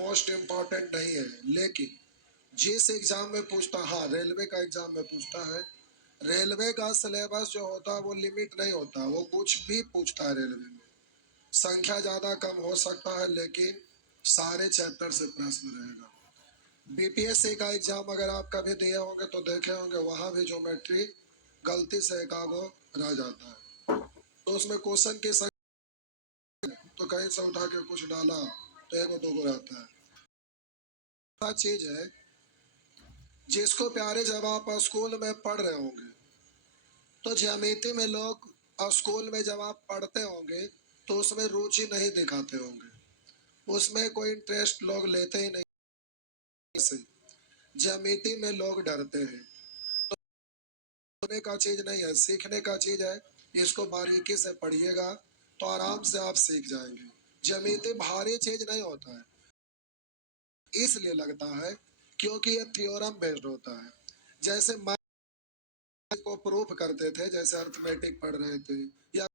Most important नहीं है, लेकिन जिस एग्जाम में पूछता, हाँ रेलवे का एग्जाम में पूछता है। रेलवे का सिलेबस जो होता है वो लिमिट नहीं होता, वो कुछ भी पूछता है रेलवे में। संख्या ज्यादा कम हो सकता है, लेकिन सारे चैप्टर से प्रश्न रहेगा। बीपीएससी का एग्जाम अगर आप कभी दिए होंगे तो देखे होंगे, वहां भी ज्योमेट्री गलती से एकागो रह जाता है। तो उसमें क्वेश्चन की संख्या तो कहीं से उठा के कुछ डाला तो एक दो गो रहता है। चीज है जिसको प्यारे जब आप स्कूल में पढ़ रहे होंगे, तो ज्यामिति में लोग स्कूल में जब आप पढ़ते होंगे तो उसमें रुचि नहीं दिखाते होंगे, उसमें कोई इंटरेस्ट लोग लेते ही नहीं से। ज्यामिति में लोग डरते हैं। होने का चीज नहीं है, सीखने का चीज है। इसको बारीकी से पढ़िएगा तो आराम से आप सीख जाएंगे। ज्यामिति भारी चीज नहीं होता है, इसलिए लगता है क्योंकि ये थ्योरम बेस्ड होता है। जैसे मैथ को प्रूफ करते थे, जैसे अर्थमेटिक पढ़ रहे थे, या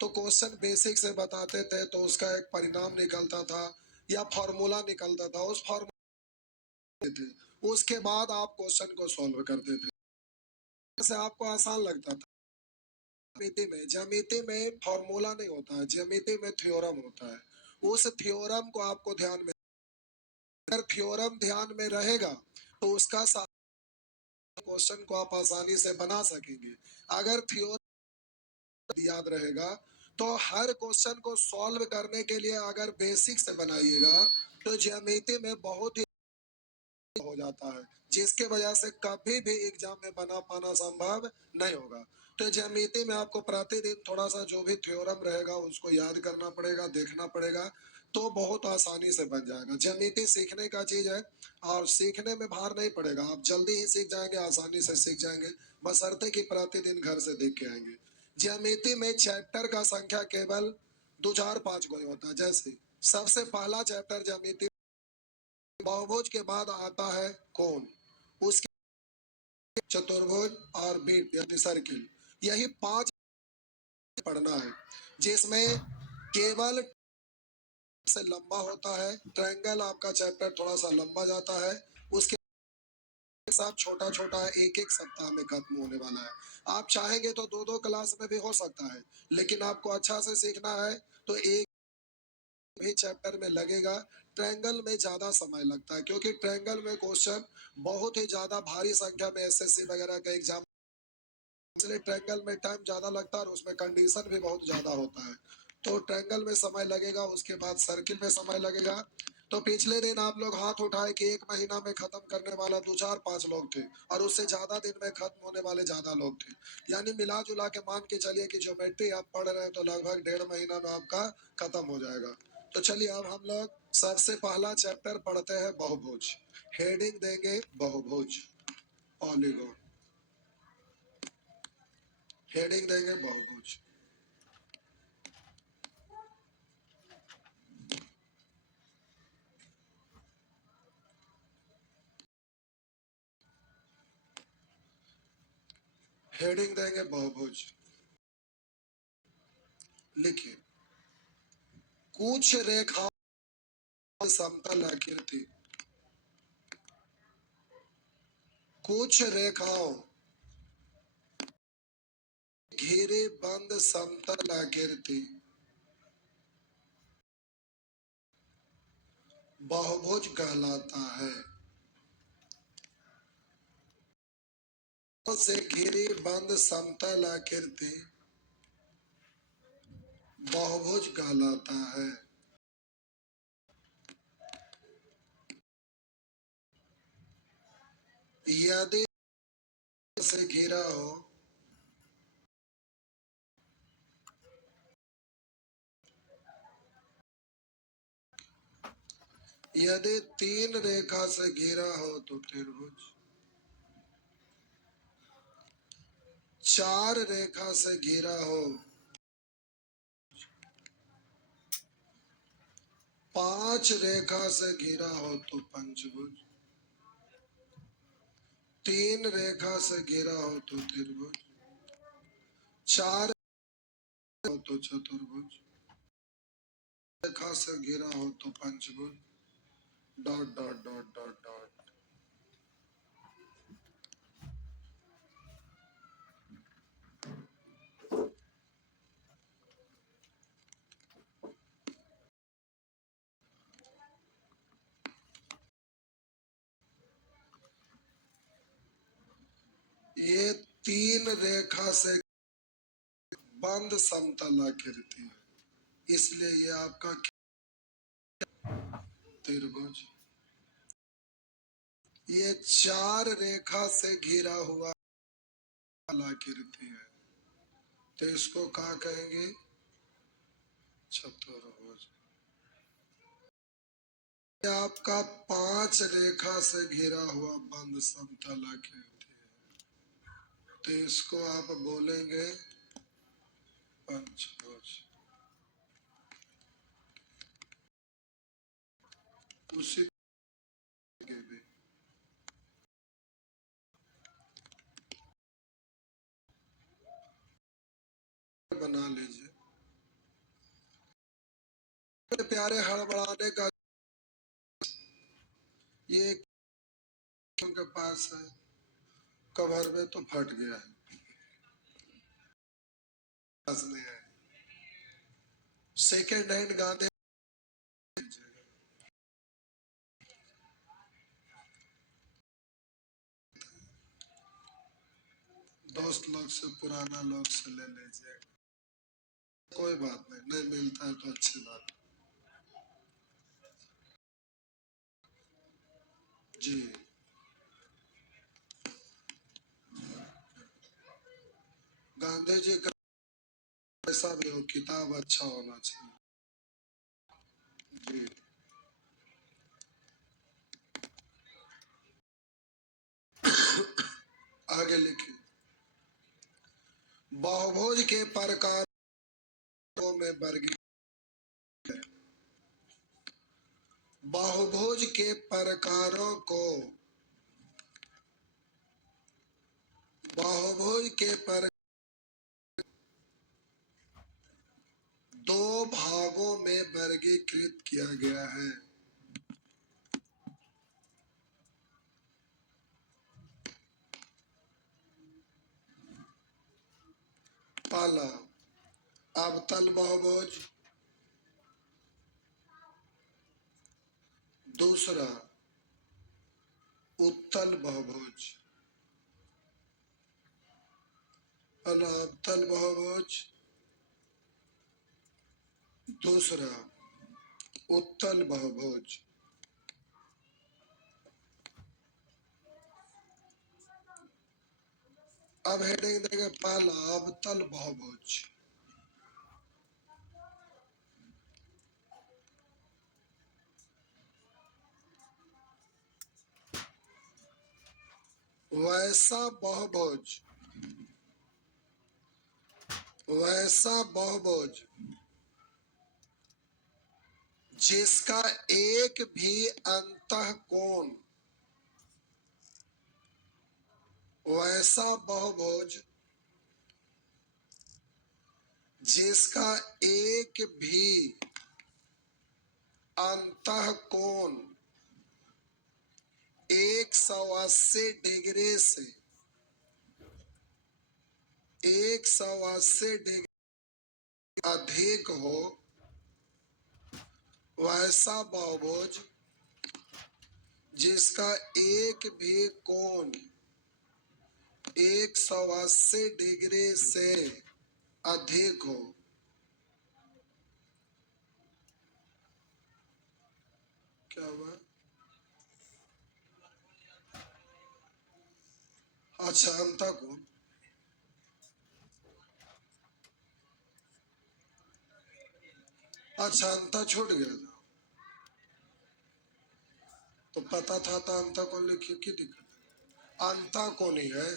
तो क्वेश्चन बेसिक से बताते थे तो उसका एक परिणाम निकलता था या फॉर्मूला निकलता था, उस फॉर्मूला थे, उसके बाद आप क्वेश्चन को सॉल्व करते थे, से आपको आसान लगता था। ज्यामिति में फॉर्मूला नहीं होता है, ज्यामिति में थ्योरम होता है। उस थ्योरम को आपको ध्यान में, अगर थ्योरम ध्यान में रहेगा तो उसका क्वेश्चन को आप आसानी से बना सकेंगे। अगर थ्योरम याद रहेगा तो हर क्वेश्चन को सॉल्व करने के लिए अगर बेसिक से बनाइएगा तो ज्यामिति में बहुत ही हो जाता है, जिसके वजह से कभी भी एग्जाम में बना पाना संभव नहीं होगा। तो ज्यामिति में आपको प्रतिदिन थोड़ा सा जो भी थ्योरम रहेगा उसको याद करना पड़ेगा, देखना पड़ेगा, तो बहुत आसानी से बन जाएगा। ज्यामिति सीखने का चीज है और सीखने में भार नहीं पड़ेगा, आप जल्दी ही सीख जाएंगे, आसानी से सीख जाएंगे, बशर्ते कि प्रतिदिन घर से देख के आएंगे। ज्यामिति में चैप्टर का संख्या केवल 2 4 5 कोई होता है। जैसे सबसे पहला चैप्टर ज्यामिति, बहुभुज के बाद आता है कोण, उसके चतुर्भुज और बीट यानी सर्किल। यही 5 पढ़ना है, जिसमें केवल से लंबा होता है। ट्रायंगल आपका चैप्टर थोड़ा सा लंबा जाता है, उसके साथ छोटा छोटा है, एक एक सप्ताह में खत्म होने वाला है। आप चाहेंगे तो 2 2 क्लास में भी हो सकता है, लेकिन आपको अच्छा से सीखना है तो एक भी चैप्टर में लगेगा। ट्रायंगल में ज्यादा समय लगता है, क्योंकि ट्रायंगल में क्वेश्चन बहुत ही ज्यादा भारी संख्या में एसएससी वगैरह का एग्जाम, इसलिए ट्रायंगल में टाइम ज्यादा लगता है और उसमें कंडीशन भी बहुत ज्यादा होता है। तो ट्रायंगल में समय लगेगा, उसके बाद सर्किल में समय लगेगा। तो पिछले दिन आप लोग हाथ उठाए कि 1 महीना में खत्म करने वाला 2 4 5 लोग थे, और उससे ज्यादा दिन में खत्म होने वाले ज्यादा लोग थे। यानी मिला जुला के मान के चलिए कि ज्योमेट्री आप पढ़ रहे हैं तो लगभग 1.5 महीना में आपका खत्म हो जाएगा। तो चलिए अब हम लोग सबसे पहला चैप्टर पढ़ते हैं, बहुभुज। हेडिंग देंगे बहुभुज, पॉलीगॉन। हेडिंग देंगे बहुभुज। हेडिंग देंगे बहुभुज। लिखिए, कुछ रेखाओं समतल आकृति, कुछ रेखाओं घेरे बंद समतल आकृति बहुभुज कहलाता है। से घेरी बंद समतल आकृति बहुभुज कहलाता है। यदि से घिरा हो, यदि 3 रेखा से घिरा हो तो त्रिभुज, 4 रेखा से घिरा हो, 5 रेखा से घिरा हो तो पंचभुज, 3 रेखा से घिरा हो तो त्रिभुज, 4 हो तो चतुर्भुज, रेखा से घिरा हो तो पंचभुज, dot dot dot dot dot. ये 3 रेखा से बंद समतलाकृति है, इसलिए ये आपका त्रिभुज। ये 4 रेखा से घिरा हुआ आकृति है, तो इसको क्या कहेंगे? चतुर्भुज। आपका 5 रेखा से घिरा हुआ बंद समतलाकृति है, तो इसको आप बोलेंगे पंचभुज। उसी के भी बना लीजिए। प्यारे हड़बड़ाने का ये उनके पास है, कवर में तो फट गया है, पास में है। सेकेंड हैंड गाने दोस्त लोग से, पुराना लोग से ले लीजिए, कोई बात नहीं, नहीं मिलता है तो अच्छी बात। जी, गांधी जी का ऐसा भी हो, किताब अच्छा होना चाहिए। जी, आगे लिखिए। बहुभुज के प्रकारों में वर्गीकृत। बहुभुज के प्रकारों को बहुभुज के पर 2 भागों में वर्गीकृत किया गया है। पहला अवतल बहुभुज, दूसरा उत्तल बहुभुज। पहला अवतल बहुभुज, दूसरा उत्तल बहुभुज। अब हेडिंग देंगे पहला अवतल बहुभुज। वैसा बहुभुज, वैसा बहुभुज जिसका एक भी अंतःकोण, वैसा बहुभुज जिसका एक भी अंतःकोण 180 डिग्री से 180 डिग्री अधिक हो, वैसा बहुभुज जिसका एक भी कोण 180 डिग्री से अधिक हो। क्या हुआ? अच्छा, अंतःकोण। अच्छा, अंतर छूट गया था, तो पता था तो अंतःकोण लिखिए, की दिक्कत है? अंतःकोण ही है।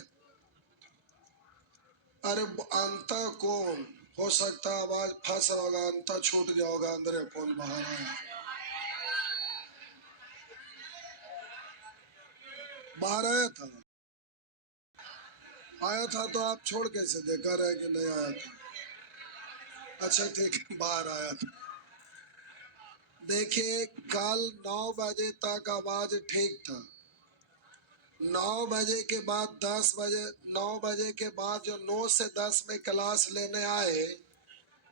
अरे अंतःकोण हो सकता है, आवाज फंस रहा होगा, अंतर छूट गया होगा, अंदर कौन बाहर आया, बाहर आया था। आया था तो आप छोड़ कैसे देखा रहे कि नहीं आया था? अच्छा ठीक है, बाहर आया था। देखिए कल 9 बजे तक आवाज ठीक था, 9 बजे के बाद 10 बजे, 9 बजे के बाद जो 9 से 10 में क्लास लेने आए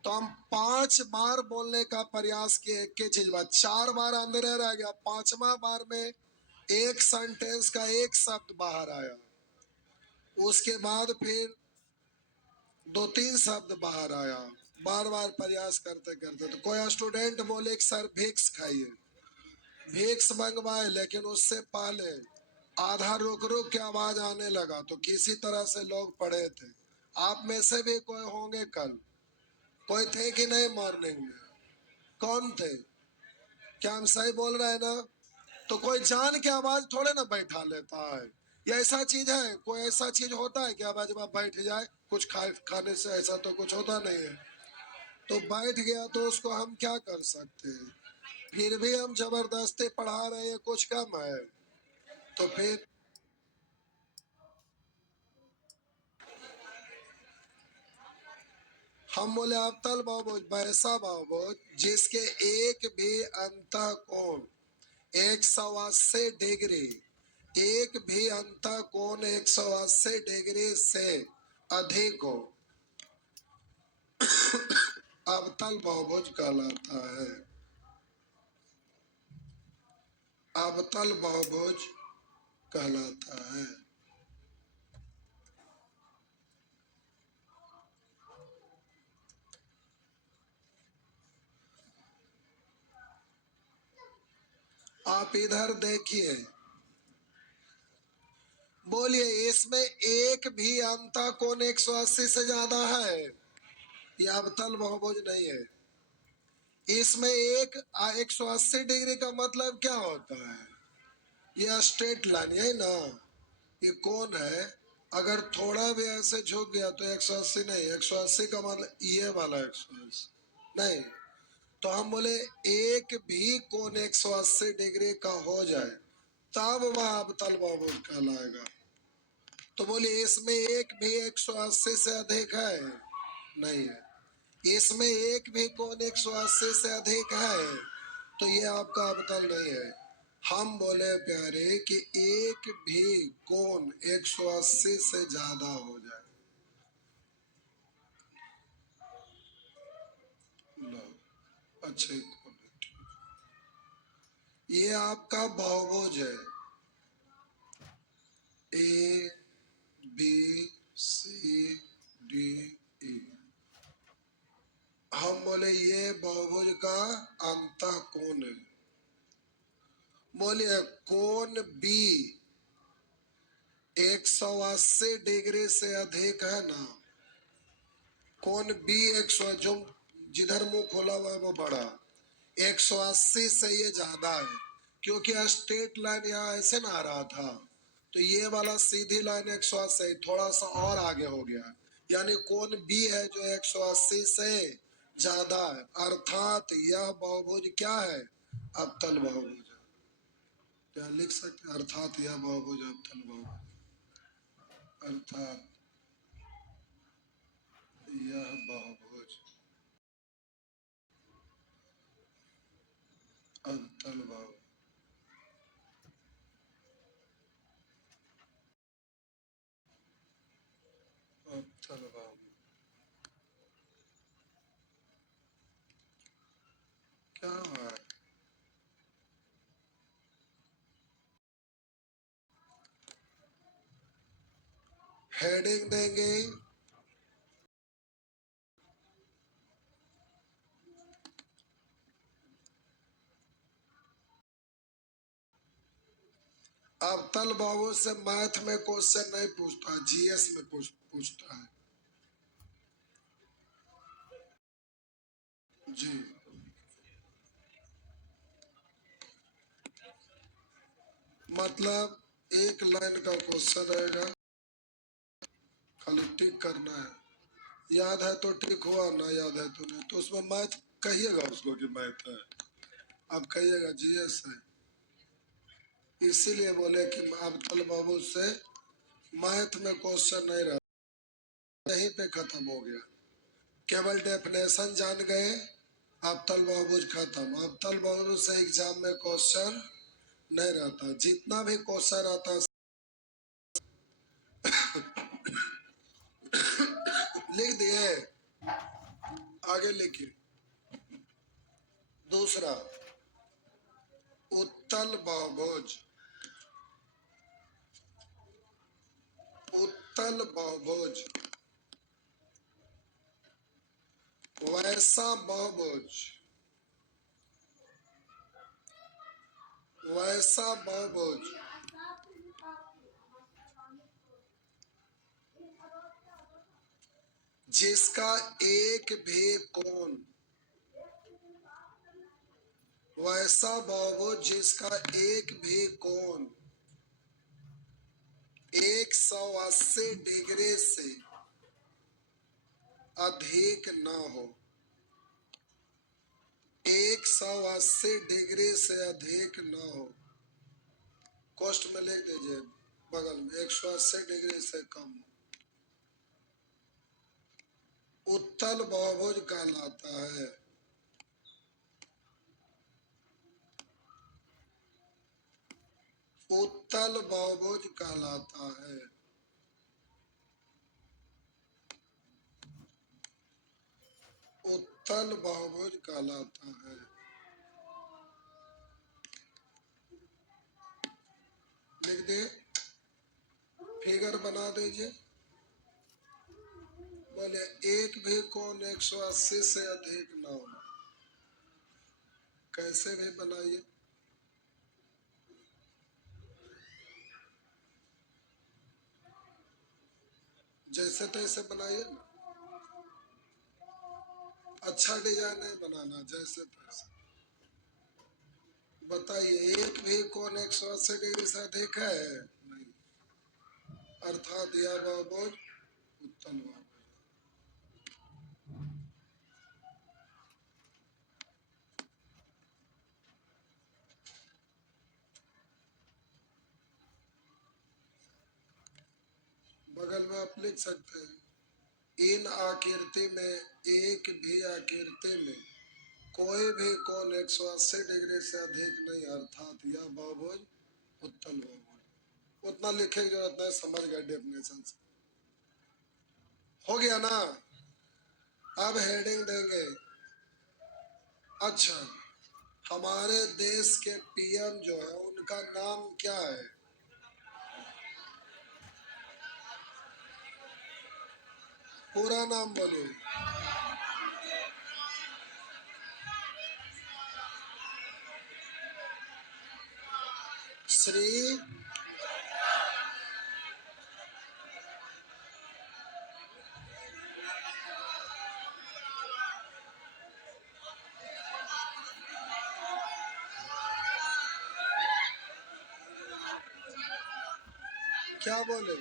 तो हम 5 बार बोलने का प्रयास किए, एक ही चीज बात, 4 बार अंदर रह गया, 5वां बार में एक सेंटेंस का एक शब्द बाहर आया, उसके बाद फिर 2-3 शब्द बाहर आया, बार बार प्रयास करते करते। तो कोई स्टूडेंट बोले कि सर विक्स खाइए, विक्स मंगवाए, लेकिन उससे पहले आधा रुक रुक के आवाज आने लगा, तो किसी तरह से लोग पढ़े थे। आप में से भी कोई होंगे कल, कोई थे कि नहीं मॉर्निंग में? कौन थे? क्या हम सही बोल रहे हैं ना? तो कोई जान के आवाज थोड़े ना बैठा लेता है, ये ऐसा चीज है, कोई ऐसा चीज होता है कि आवाज में बैठ जाए, कुछ खाने से ऐसा तो कुछ होता नहीं है। तो बैठ गया तो उसको हम क्या कर सकते हैं? फिर भी हम जबरदस्ती पढ़ा रहे हैं, कुछ कम है? तो फिर हम बोले अवतल बहुभुज, वैसा बहुभुज जिसके एक भी अंतःकोण 180 डिग्री, एक भी अंतःकोण 180 डिग्री से अधिक हो, अवतल बहुभुज कहलाता है। अवतल बहुभुज कहलाता है। आप इधर देखिए, बोलिए इसमें एक भी अंतःकोण 180 से ज्यादा है? यह अवतल बहुभुज नहीं है। इसमें 180 डिग्री का मतलब क्या होता है? यह स्ट्रेट लाइन है ना, ये कौन है? अगर थोड़ा भी ऐसे झुक गया तो 180 नहीं, 180 का मतलब ये वाला 180 नहीं। तो हम बोले एक भी कोण 180 डिग्री का हो जाए तब वह अवतल बहुभुज कहलाएगा। तो बोले इसमें एक भी 180 से अधिक है? नहीं है। इसमें एक भी कोण 180 से अधिक है, तो ये आपका अवतल नहीं है। हम बोले प्यारे कि एक भी कोण 180 से ज्यादा हो जाए, लो अच्छे कोण, ये आपका बहुभुज है, A B C D E. हम बोले ये बहुभुज का अंतःकोण है। बोलिए कोण बी 180 डिग्री से अधिक है ना? कोण बी 100, जो जिधर मुंह खोला हुआ है वो बड़ा, 180 से ये ज्यादा है, क्योंकि स्ट्रेट लाइन यहाँ ऐसे ना आ रहा था, तो ये वाला सीधी लाइन 180 थोड़ा सा और आगे हो गया, यानी कोण बी है जो 180 से ज्यादा है, अर्थात यह बहुभुज क्या है? अवतल बहुभुज। क्या लिख सकते हैं? अर्थात यह बहुभुज अवतल बहुभुज, अर्थात यह बहुभुज अवतल बहुभुज। अवतल बहुभुज क्या है? हेडिंग देंगे, अवतल बहुभुज से मैथ में क्वेश्चन नहीं पूछता, जीएस में पूछता है जी। मतलब एक लाइन का क्वेश्चन रहेगा, खाली टिक करना है, याद है तो टिक हुआ, ना याद है तो नहीं, तो उसमें मैथ कहिएगा उसको कि मैथ है, आप कहिएगा जीएस है। इसीलिए बोले कि अवतल बहुभुज से मैथ में क्वेश्चन नहीं रहा, यहीं पे खत्म हो गया। केवल डेफिनेशन जान गए, अब्तल बहुभुज खत्म। अब्तल बहुभुज से एग्जाम में क्वेश्चन नहीं रहता, जितना भी क्वेश्चन आता है लिख दिए, आगे लिखिए। दूसरा, उत्तल बहुभुज, उत्तल बहुभुज, वैसा बहुभुज, वैसा बहुभुज जिसका एक भी कोण, वैसा बहुभुज जिसका एक भी कोण 180 डिग्री से अधिक न हो, 180 डिग्री से अधिक न हो। कॉस्ट में लिख दीजिए बगल में, 180 डिग्री से कम। उत्तल बहुभुज कहलाता है। उत्तल बहुभुज कहलाता है। उत्तल बहुभुज कहलाता है। लिख दे, फिगर बना दीजिए। बोले एक भी कोण 180 से अधिक ना हो। कैसे भी बनाइए, जैसे तैसे बनाइए ना, अच्छा डिजाइन नहीं बनाना, जैसे तैसे बताइए। एक भी कोण 180 डिग्री से अधिक है नहीं, अर्थात यह बहुभुज उत्तल बहुभुज। बगल में आप लिख सकते हैं, इन आकृति में, एक भी आकृति में कोई भी कोण 180 डिग्री से अधिक नहीं, अर्थात यह बहुभुज उत्तल बहुभुज। उतना लिखे की जरूरत नहीं, समझ गए डेफिनेशन से। हो गया ना। अब हेडिंग देंगे। अच्छा, हमारे देश के पीएम जो है उनका नाम क्या है? पूरा नाम बोलिए। श्री क्या बोले?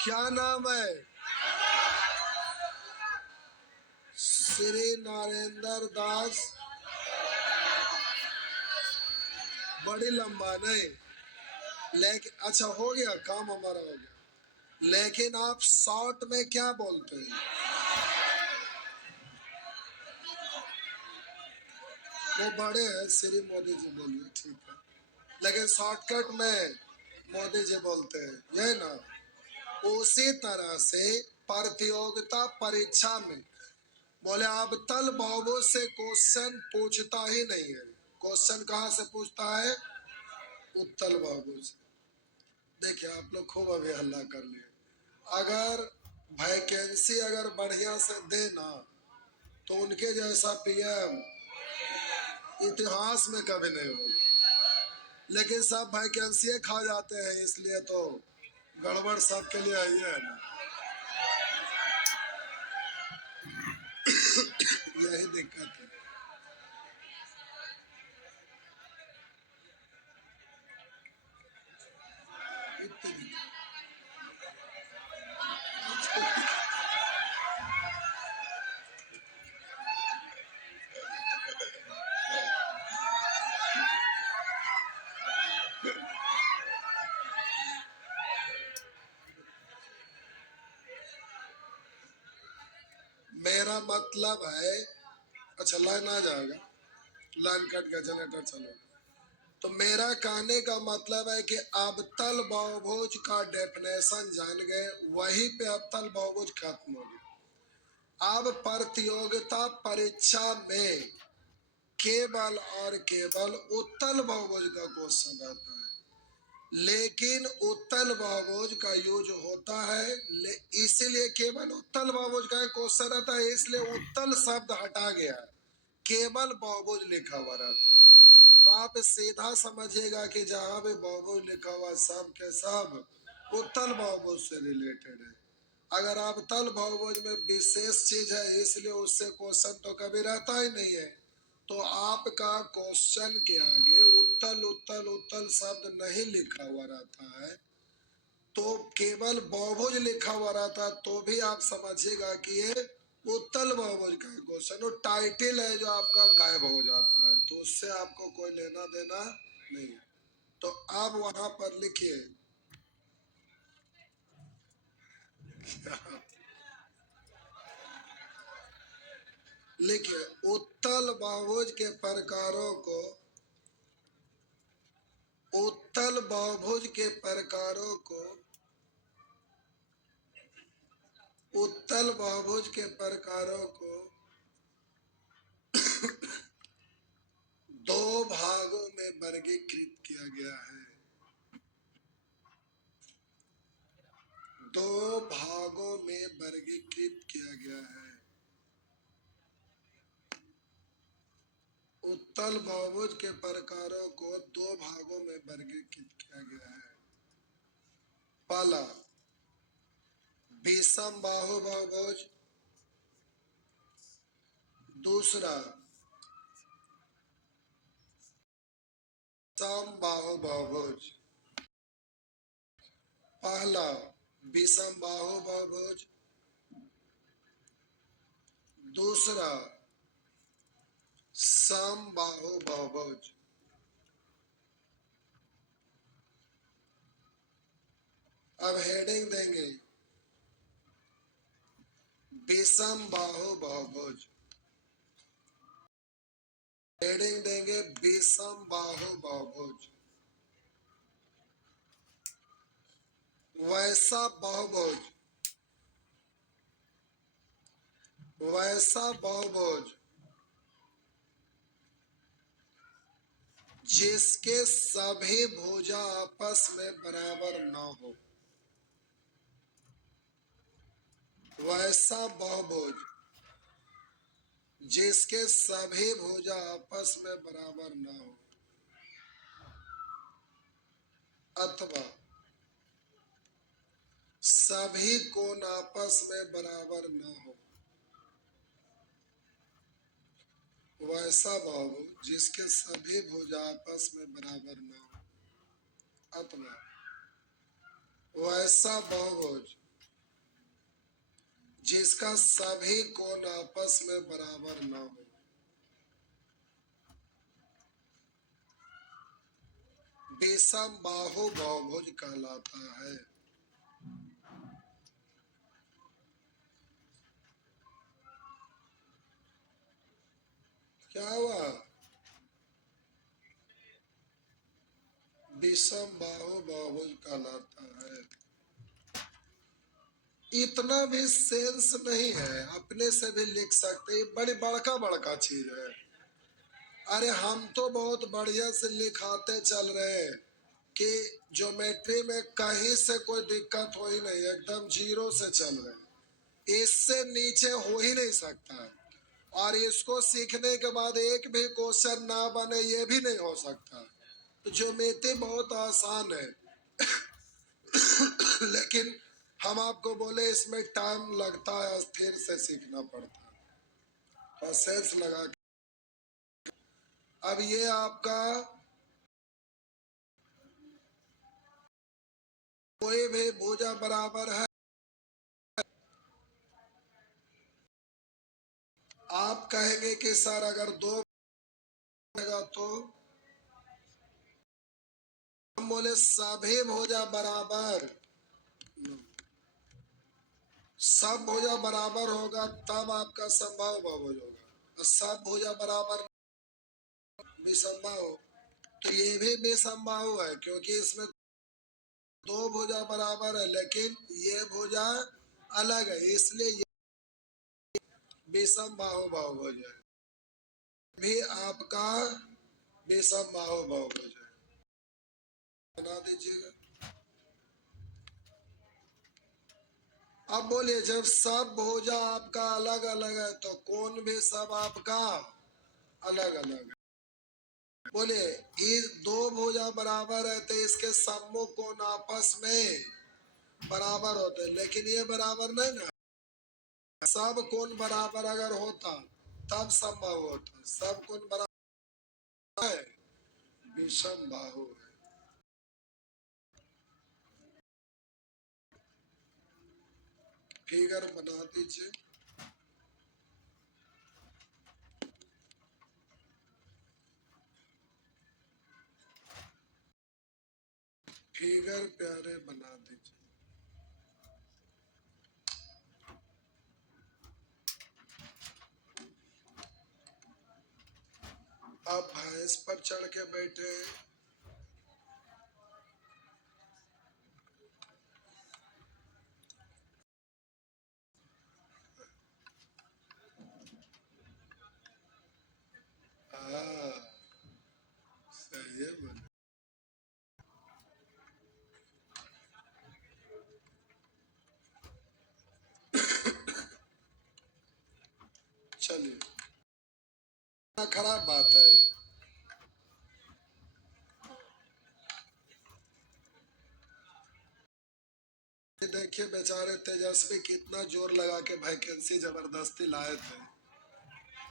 क्या नाम है? श्री नरेंद्र दास। बड़ी लंबा नहीं, लेकिन अच्छा हो गया, काम हमारा हो गया। लेकिन आप शॉर्ट में क्या बोलते हैं? वो बड़े हैं, श्री मोदी जी बोलिए, ठीक है, लेकिन शॉर्टकट में मोदी जी बोलते हैं, यही ना। उसी तरह से प्रतियोगिता परीक्षा में बोले अब तल बहुभुज से क्वेश्चन पूछता ही नहीं है। क्वेश्चन कहाँ से पूछता है? उत्तल बहुभुज से। देखिए आप लोग खूब अभी हल्ला कर लिए। अगर वैकेंसी अगर बढ़िया से देना तो उनके जैसा पीएम इतिहास में कभी नहीं होगा। लेकिन सब वैकेंसी खा जाते हैं, इसलिए तो गड़बड़ सबके लिए आई है ना। यही दिक्कत है। इतनी मेरा मतलब है, अच्छा लाइन आ जाएगा, लाइन कट गया, जनरेटर चलो। तो मेरा कहने का मतलब है कि अब तल बहुभुज का डेफिनेशन जान गए, वहीं पे अब तल बहुभुज खत्म हो गया। अब प्रतियोगिता परीक्षा में केवल और केवल उत्तल बहुभुज का क्वेश्चन रहता है, लेकिन उत्तल बहुभुज का यूज होता है, इसीलिए केवल उत्तल बहुभुज का क्वेश्चन रहता है, इसलिए उत्तल शब्द हटा गया, केवल बहुभुज लिखा हुआ रहता है। तो आप सीधा समझिएगा कि जहां भी बहुभुज लिखा हुआ सब के सब उत्तल बहुभुज से रिलेटेड है। अगर आप तल बहुभुज में विशेष चीज है, इसलिए उससे क्वेश्चन तो कभी रहता ही नहीं है। तो आपका क्वेश्चन के आगे उत्तल उत्तल उत्तल शब्द नहीं लिखा हुआ रहता है, तो केवल बहुभुज लिखा हुआ रहता, तो भी आप समझिएगा कि ये उत्तल बहुभुज का क्वेश्चन, वो टाइटल है जो आपका गायब हो जाता है, तो उससे आपको कोई लेना देना नहीं है। तो आप वहां पर लिखिए लिखिए उत्तल बहुभुज के प्रकारों को, उत्तल बहुभुज के प्रकारों को, उत्तल बहुभुज के प्रकारों को दो भागों में वर्गीकृत किया गया है, दो भागों में वर्गीकृत किया गया है। उत्तल बहुभुज के प्रकारों को दो भागों में वर्गीकृत किया गया है। पहला विषम बाहु बहुभुज, दूसरा सम बाहु बहुभुज। पहला विषम बाहु बहुभुज, दूसरा सम बाहु बहुभुज। अब हेडिंग देंगे विषम बाहु बहुभुज, हेडिंग देंगे विषम बाहु बहुभुज। वैसा बहुभुज, वैसा बहुभुज जिसके सभी भुजा आपस में बराबर न हो, वैसा बहुभुज जिसके सभी भुजा आपस में बराबर न हो, अथवा सभी कोण आपस में बराबर न हो, वैसा बहुभुज जिसके सभी भुजा आपस में बराबर न हो, अथवा वैसा बहुभुज जिसका सभी कोण आपस में बराबर न हो, विषम बाहु बहुभुज कहलाता है। क्या हुआ? विषम बाहु बहुभुज कहलाता है। इतना भी सेंस नहीं है, अपने से भी लिख सकते, बड़ी बड़का बड़का चीज है। अरे हम तो बहुत बढ़िया से लिखाते चल रहे हैं कि ज्योमेट्री में कहीं से कोई दिक्कत हो ही नहीं, एकदम जीरो से चल रहे हैं, इससे नीचे हो ही नहीं सकता है। और इसको सीखने के बाद एक भी क्वेश्चन ना बने, ये भी नहीं हो सकता। तो ज्योमेट्री बहुत आसान है लेकिन हम आपको बोले इसमें टाइम लगता है, फिर से सीखना पड़ता है, पेशेंस लगा के। अब ये आपका कोई भी भुजा बराबर है, आप कहेंगे कि सर अगर दो तो हम बोले सभी भुजा बराबर, सब भुजा बराबर होगा तब आपका संभव बहुभुज होगा, और सब भुजा बराबर विसंभव, तो ये भी विसंभव है क्योंकि इसमें दो भुजा बराबर है लेकिन ये भुजा अलग है, इसलिए ये विसंभव बहुभुज है, भी आपका विसंभव बहुभुज है। बना दीजिएगा। अब बोलिए, जब सब भुजा आपका अलग अलग है तो कोण भी सब आपका अलग अलग है। बोलिए, ये दो भुजा बराबर है तो इसके सम्मुख कोण आपस में बराबर होते हैं, लेकिन ये बराबर नहीं ना। सब कोण बराबर अगर होता तब संभव होता, सब कोण बराबर है, विषम बाहु है। फिगर बना दीजिए। फिगर प्यारे बना दीजिए। आप भैंस पर चढ़ के बैठे हैं, हाँ सही है बोले। चलिए, खराब बात है। देखिए बेचारे तेजस्वी कितना जोर लगा के वैकेंसी जबरदस्ती लाए थे,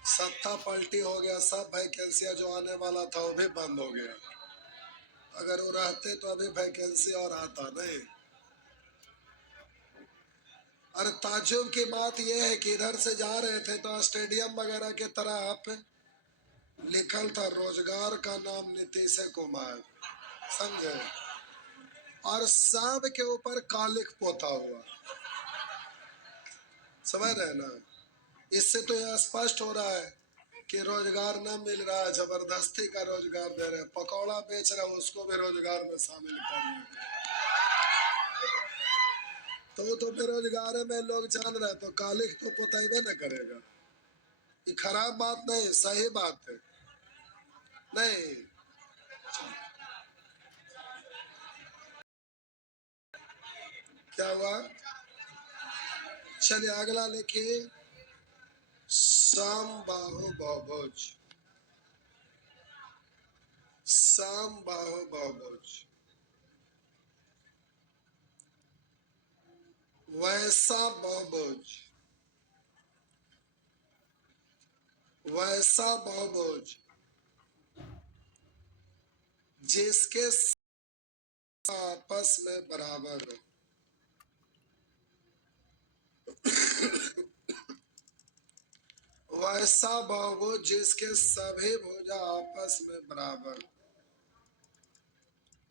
सत्ता पलटी हो गया, सब वैकेंसियां जो आने वाला था वो भी बंद हो गया। अगर वो रहते तो अभी वैकेंसी और आता नहीं। अरे ताज्जुब की बात यह है कि इधर से जा रहे थे तो स्टेडियम वगैरह के तरफ लिखल था रोजगार का नाम नीतीश कुमार, समझे, और सब के ऊपर कालिख पोता हुआ, समझ रहे ना। इससे तो यह स्पष्ट हो रहा है कि रोजगार न मिल रहा है, जबरदस्ती का रोजगार दे रहे हैं, पकौड़ा बेच रहे हैं उसको भी रोजगार में शामिल कर रहे हैं, तो बेरोजगार में लोग जान रहे हैं, तो कालिख तो पोताइबे न करेगा। ये खराब बात नहीं, सही बात है। नहीं, क्या हुआ? चलिए अगला लिखिए, सम बाहु बहुभुज। सम बाहु बहुभुज वैसा बहुभुज, वैसा बहुभुज जिसके आपस में बराबर हो, वैसा बहुभुज जिसके सभी भुजा आपस में बराबर,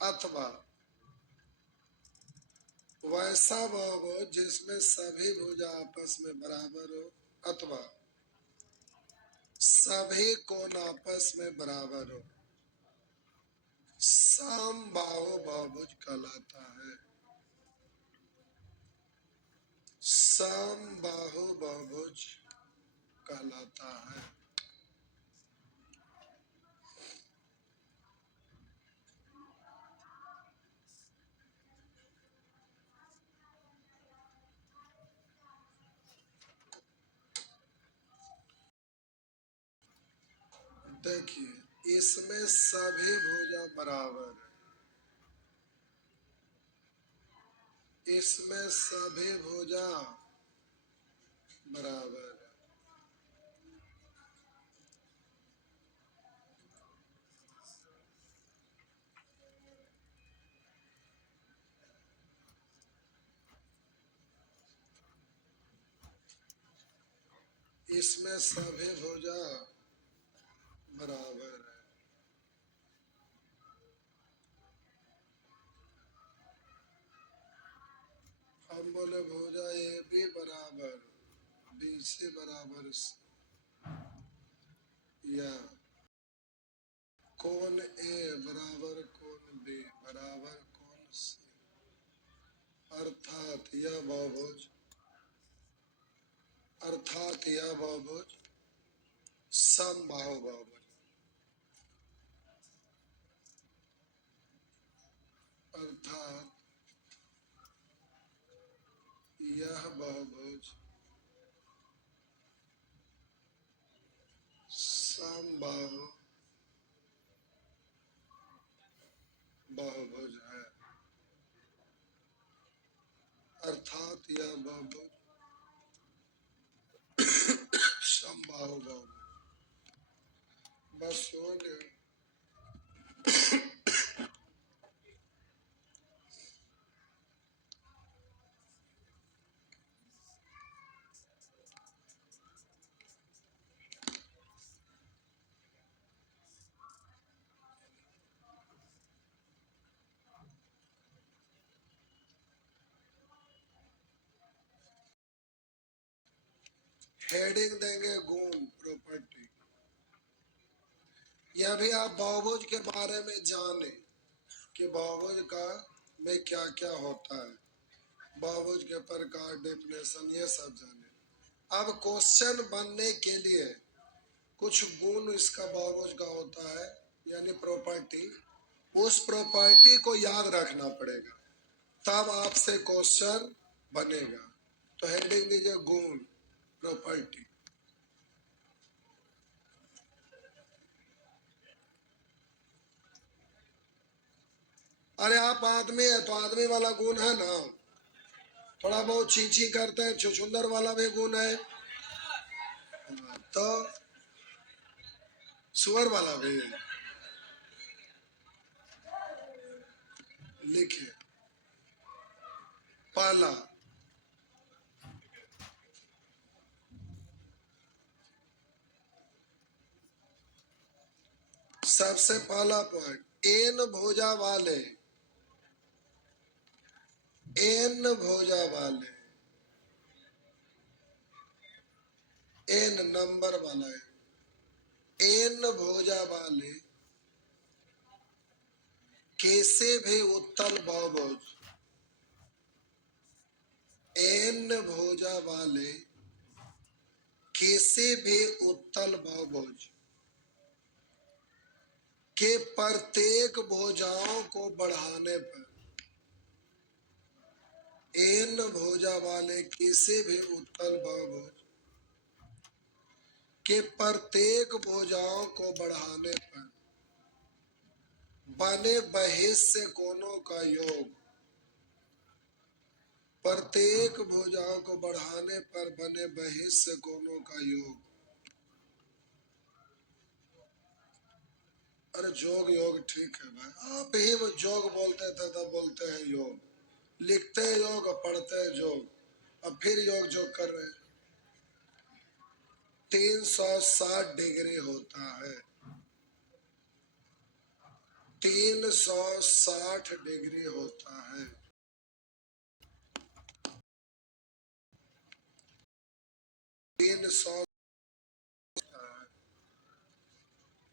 अथवा वैसा बहुभुज जिसमें सभी भुजा आपस में बराबर हो, अथवा सभी कोण आपस में बराबर हो, समबाहु बहुभुज कहलाता है। समबाहु बहुभुज कहलाता है। देखिए, इसमें सभी भुजा बराबर है, इसमें सभी भुजा बराबर है, इसमें सभी भुजा बराबर है। अब हम बोले भुजा ए बी बराबर बी सी बराबर या कोण ए बराबर कोण बी बराबर कोण सी, अर्थात यह बहुभुज समबाहु बहुभुज, अर्थात यह बहुभुज समबाहु बहुभुज है, अर्थात यह बहुभुज समबाहु बहुभुज। बस हो गया। हेडिंग देंगे गुण प्रॉपर्टी। यह भी आप बहुभुज के बारे में जाने कि बहुभुज का में क्या क्या होता है, बहुभुज के प्रकार, डेफिनेशन, ये सब जाने। अब क्वेश्चन बनने के लिए कुछ गुण इसका बहुभुज का होता है यानी प्रॉपर्टी, उस प्रॉपर्टी को याद रखना पड़ेगा, तब आपसे क्वेश्चन बनेगा। तो हेडिंग दीजिए गुण प्रॉपर्टी। अरे आप आदमी है तो आदमी वाला गुण है ना, थोड़ा बहुत चींची करते हैं, छुछुंदर वाला भी गुण है, तो सुअर वाला भी है। लिखिए पहला, सबसे पहला पॉइंट, एन भुजा वाले, एन भुजा वाले, एन नंबर वाला है, एन भुजा वाले किसी भी उत्तल बहुभुज, एन भुजा वाले किसी भी उत्तल बहुभुज के प्रत्येक भुजाओं को बढ़ाने पर, एन भुजा वाले किसी भी उत्तल बहुभुज के प्रत्येक भुजाओं को बढ़ाने पर बने बहिष्य कोणों का योग, प्रत्येक भुजाओं को बढ़ाने पर बने बहिष्य कोणों का योग। अरे जोग योग ठीक है भाई, आप ही वो जोग बोलते थे तब बोलते हैं योग, लिखते हैं योग और पढ़ते हैं जोग, अब फिर योग जोग कर रहे हैं। 360 डिग्री होता है, 360 डिग्री होता है, 300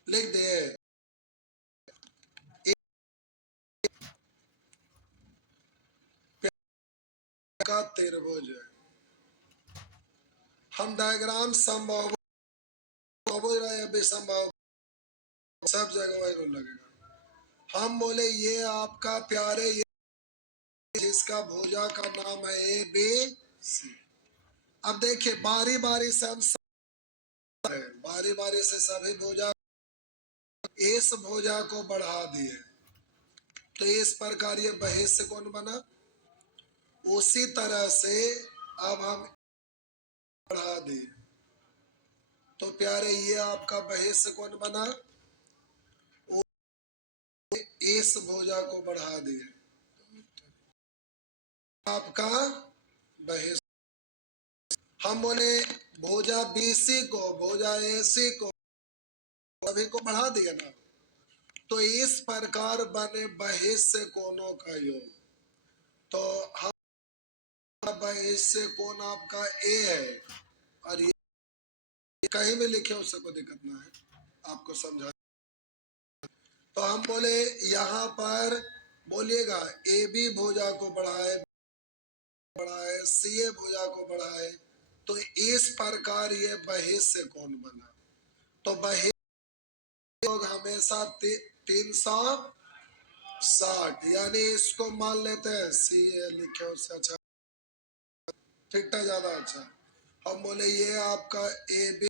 लिख दिए। का त्रिभुज है, हम डायग्राम समबाहु या विसंबाहु सब जगह वही रूल लगेगा। हम बोले ये आपका प्यारे, ये जिसका भुजा का नाम है ए बी सी। अब देखिए बारी बारी से हम बारी बारी से सभी भुजा, इस भुजा को बढ़ा दिए तो इस प्रकार ये बहिष्य कोण बना। उसी तरह से अब हम बढ़ा दिए तो प्यारे ये आपका बहिष्य कोण बना, इस भुजा को बढ़ा दिए आपका बहिष्य। हम बोले भुजा बीसी को, भुजा एसी को, सभी को बढ़ा दिया ना, तो इस प्रकार बने बहिष्य कोणों का योग। तो हम बहिष्य कोण आपका ए है और ये कहीं भी लिखे उससे कोई दिक्कत ना है, आपको समझा। तो हम बोले यहाँ पर बोलिएगा ए बी भुजा को बढ़ाए सी ए भुजा को बढ़ाए, तो इस प्रकार ये बहिष्य कोण बना। तो बहिष्य लोग हमेशा 360, यानी इसको मान लेते हैं सी ए लिखे उससे अच्छा, थीटा ज्यादा अच्छा। हम बोले ये आपका ए बी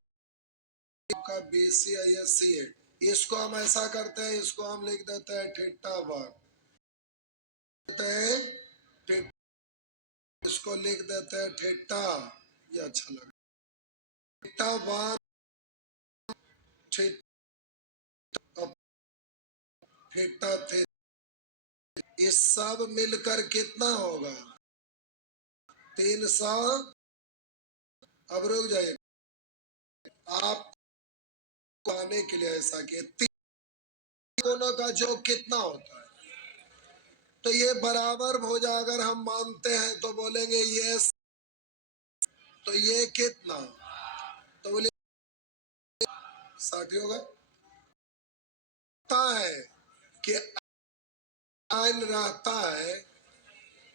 का बी सी है, ये सी ए, इसको हम ऐसा करते हैं, इसको हम लिख देते हैं थीटा वन, इसको लिख देते हैं थीटा, ये अच्छा लगा, थीटा वन थीटा थ्री, इस सब मिलकर कितना होगा 300। अब रुक जाइए, आप आने के लिए ऐसा किए, कोनों का जो कितना होता है, तो ये बराबर भुजा अगर हम मानते हैं तो बोलेंगे ये, तो ये कितना, तो बोले 60 होगा। है कि लाइन रहता है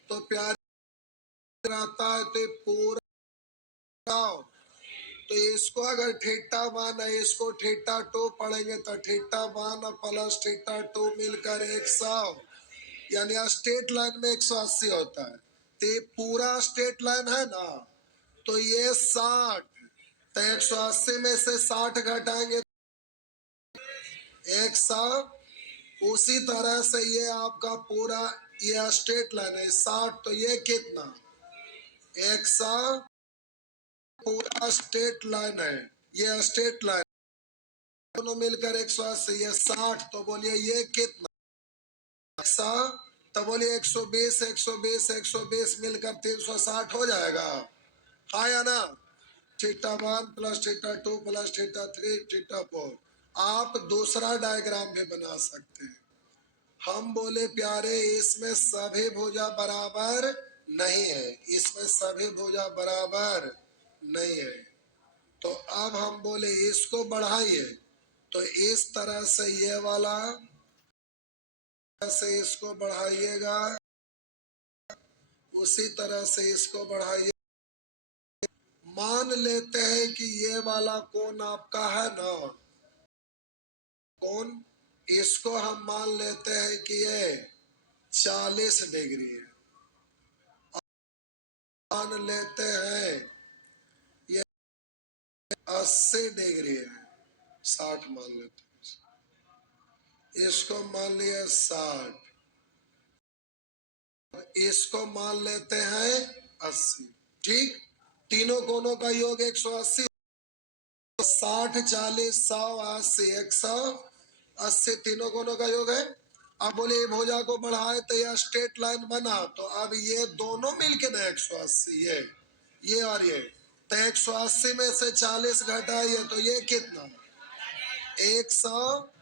तो प्यार रहता है, तो पूरा, तो इसको अगर थीटा वन है, इसको थीटा टू पढ़ेंगे तो theta one plus theta two मिलकर 100, यानी स्ट्रेट लाइन में 180 होता है, तो ये पूरा स्ट्रेट लाइन है ना, तो ये 60, तो 180 में से 60 घटाएंगे 100। उसी तरह से ये आपका पूरा ये स्ट्रेट लाइन है 60, तो ये कितना 100 पूरा स्ट्रेट लाइन है, ये स्ट्रेट लाइन दोनों मिलकर 180, ये 60, तो बोलिए ये कितना 100, तो बोलिए 120 120 120 मिलकर 360 हो जाएगा, हाँ या ना। Theta one plus theta two plus theta three theta four, आप दूसरा डायग्राम भी बना सकते हैं। हम बोले प्यारे इसमें सभी भुजा बराबर नहीं है, इसमें सभी भुजा बराबर नहीं है, तो अब हम बोले इसको बढ़ाइए, तो इस तरह से ये वाला से इसको बढ़ाइएगा, उसी तरह से इसको बढ़ाइए। मान लेते हैं कि ये वाला कोण आपका है ना, कोण, इसको हम मान लेते हैं कि ये 40 डिग्री है, मान लेते हैं ये 80 डिग्री है, 60 मान लेते हैं, इसको मान लिया 60, इसको मान लेते हैं 80, ठीक। तीनों कोणों का योग 180, 60 40 100 80 180, तीनों कोणों का योग है। अब बोले भुजा को बढ़ाए तो यह स्ट्रेट लाइन बना, तो अब ये दोनों मिलके ना 180, ये और ये, तो 180 में से 40 घटाइए तो ये कितना 100,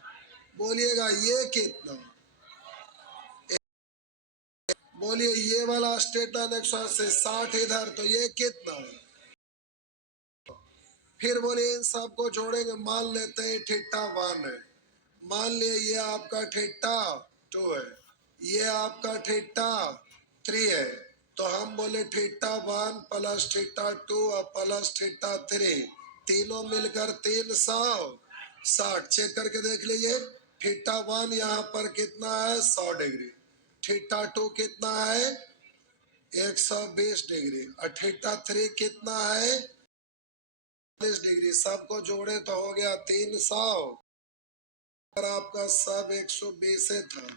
बोलिएगा ये कितना, बोलिए ये वाला स्ट्रेट लाइन 180 60 इधर, तो ये कितना है। फिर बोलिए इन सबको जोड़ेंगे, मान लेते हैं थीटा वन है, मान लिया ये आपका थीटा टू है, ये आपका थीटा थ्री है, तो हम बोले theta one plus theta two और प्लस थीटा थ्री, तीनों मिलकर 360। चेक करके देख लीजिए, थीटा वन यहाँ पर कितना है 100 डिग्री, थीटा टू कितना है 120 डिग्री, और थीटा थ्री कितना है 40 डिग्री, सबको जोड़े तो हो गया 300, और आपका सब 120 था,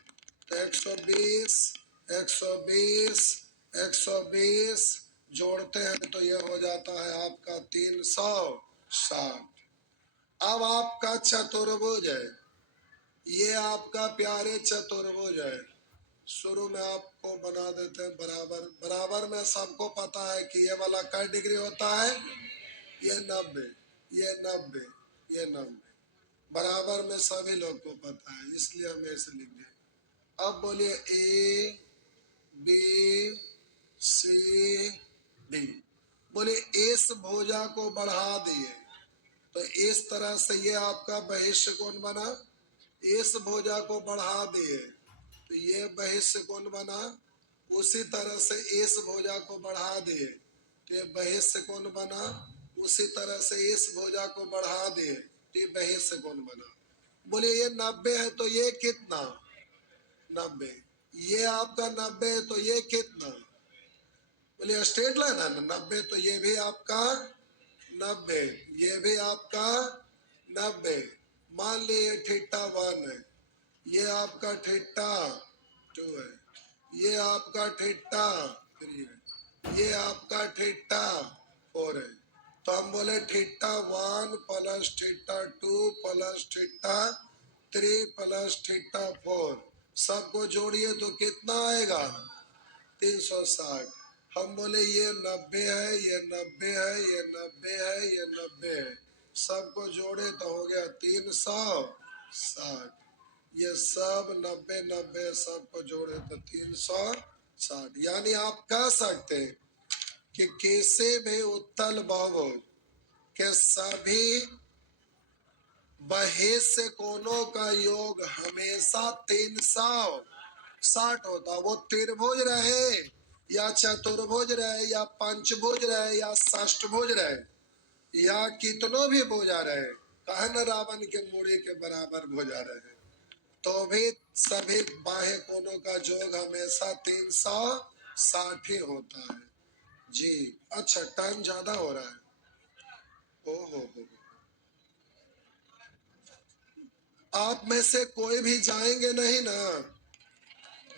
तो 120 120 120 जोड़ते हैं तो ये हो जाता है आपका 360। अब आपका चतुर्भुज है, ये आपका प्यारे चतुर्भुज है, शुरू में आपको बना देते हैं बराबर, बराबर में सबको पता है कि ये वाला कै डिग्री होता है, ये 90, ये 90, ये 90, बराबर में सभी लोग को पता है, इसलिए हम ऐसे लिख दें। अब बोलिए ए बी सी बोले इस भुजा को बढ़ा दिए, तो इस तरह से ये आपका बहिष्य कोण बना। इस भुजा को बढ़ा दिए तो ये बहिष्य कोण बना। उसी तरह से इस भुजा को बढ़ा दिए तो ये बहिष्य कोण बना। उसी तरह से इस भुजा को बढ़ा दिए तो ये बहिष्य कोण बना। बोले ये 90 है तो ये कितना 90, ये आपका 90 है तो ये कितना। बोले स्ट्रेट लाइन है ना 90, तो ये भी आपका 90, ये भी आपका 90। मान ली ये थीटा 1 है, ये आपका थीटा 2 है, ये आपका थीटा 3 है, ये आपका थीटा 4 है। तो हम बोले theta 1 plus theta 2 plus theta 3 plus theta 4 सबको जोड़िए तो कितना आएगा 360। हम बोले ये 90 है, ये 90 है, ये 90 है, ये 90 है, सबको जोड़े तो हो गया 360। ये सब 90 90 सबको जोड़े तो 360। यानी आप कह सकते हैं कि किसी भी उत्तल बहुभुज के सभी बहिष्य कोणों का योग हमेशा 360 होता। वो त्रिभुज रहे या चतुर्भुज रहे या पंचभुज रहे या षष्ठभुज रहे या कितनों भी भुजा रहे, कहे न रावण के मूड़ी के बराबर भुजा रहे, तो भी सभी बाह्य कोणों का योग हमेशा 360 ही होता है जी। अच्छा टाइम ज्यादा हो रहा है। हो आप में से कोई भी जाएंगे नहीं ना,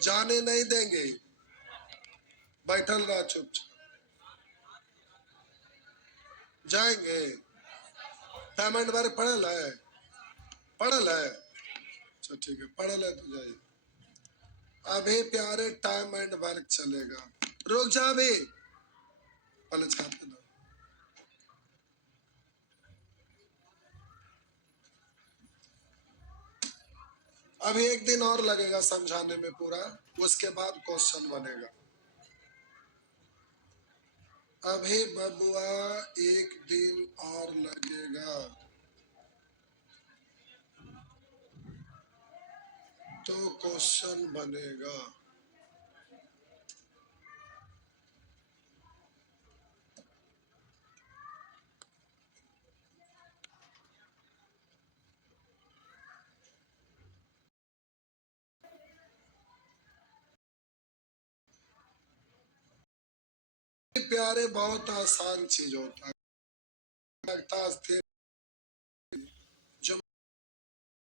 जाने नहीं देंगे, बैठल रहा चुपचाप। जाएंगे पेमेंट वर्क पढ़ल है, पढ़ल है, अच्छा ठीक है पढ़ल है तो जाइए। अभी प्यारे टाइम एंड वर्क चलेगा, रुक जा अभी पहले छाते ना। अभी एक दिन और लगेगा समझाने में पूरा, उसके बाद क्वेश्चन बनेगा। अभी बबुआ एक दिन और लगेगा तो क्वेश्चन बनेगा। प्यारे बहुत आसान चीज होता है, लगता है जो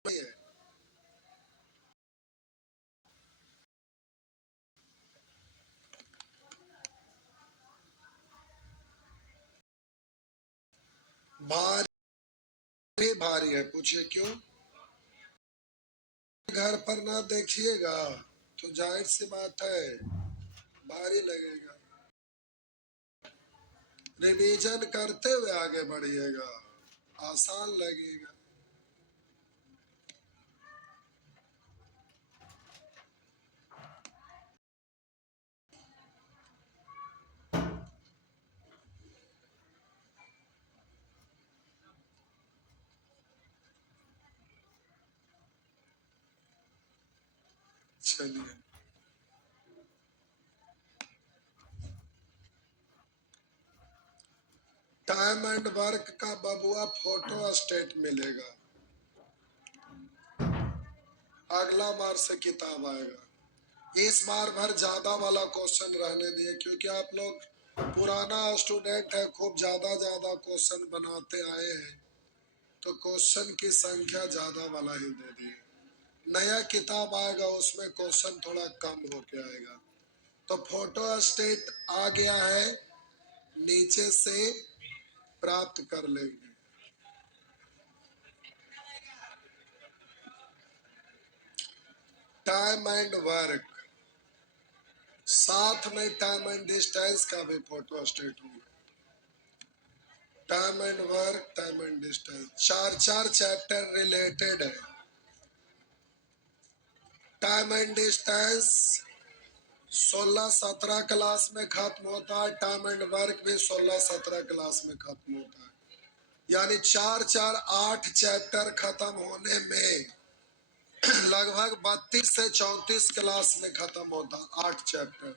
है। भारी भारी है, पूछिए क्यों। घर पर ना देखिएगा तो जाहिर सी बात है भारी लगेगा। रिवीजन करते हुए आगे बढ़िएगा, आसान लगेगा। चलिए टाइम एंड वर्क का बबुआ फोटो स्टेट मिलेगा, अगला बार से किताब आएगा। इस बार भर ज्यादा वाला क्वेश्चन रहने दिए, क्योंकि आप लोग पुराना स्टूडेंट है, खूब ज्यादा ज्यादा क्वेश्चन बनाते आए हैं, तो क्वेश्चन की संख्या ज्यादा वाला ही दे दिए। नया किताब आएगा उसमें क्वेश्चन थोड़ा कम होके आएगा। तो फोटो स्टेट आ गया है, नीचे से प्राप्त कर लेंगे। टाइम एंड वर्क, साथ में टाइम एंड डिस्टेंस का भी फोटो स्टेट होगा। Time and work, time and distance, चार चार चैप्टर रिलेटेड है। टाइम एंड डिस्टेंस 16-17 क्लास में खत्म होता है। टर्म एंड वर्क भी 16-17 क्लास में खत्म होता है। यानी 4-4-8 चैप्टर खत्म होने में लगभग 32 से 34 क्लास में खत्म होता 8 चैप्टर।